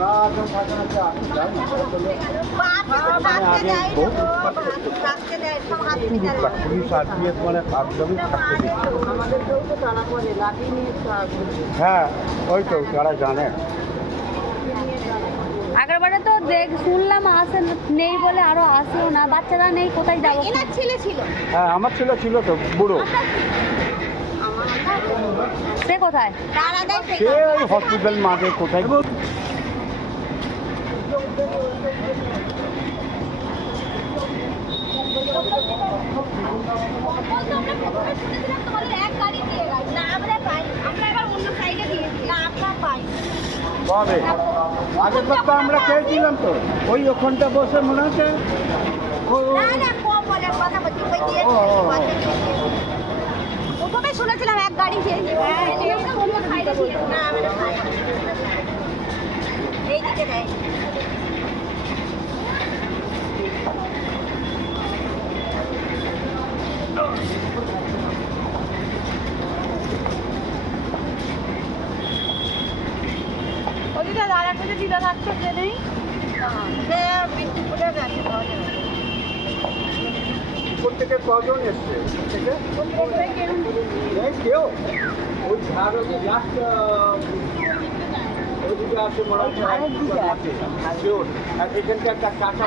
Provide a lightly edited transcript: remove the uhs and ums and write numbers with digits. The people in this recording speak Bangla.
না একদম থাকে না যে আপনি যাই না পুলিশ আসবে মানে একদমই থাকতে দিচ্ছে। হ্যাঁ ওই তো যারা জানে। আগেরবারে তো শুনলাম আসে নেই বলে আরো আসেও না, বাচ্চারা নেই কোথায় যাবো। ছেলে ছিল, হ্যাঁ আমার ছেলে ছিল তো বুড়ো, সে কোথায়? সে ওই হসপিটাল মাঠে কোথায়। কবে আগের বার তো আমরা খেয়েছিলাম তো ওই ওখানটা বসে মনে হচ্ছে। প্রথমে শুনেছিলাম এক গাড়ি খেয়েছি, এই দিকে দেয়। দিদা থাকতো যে নেই, সে বিদ্যুৎপুরে গেছে। উপর থেকে কজন এসছে থেকে নেই কেউ। ওই ঝাড় লাস্ট ওইদিকে আছে মনে হচ্ছে, আর এখানকার একটা কাঁচা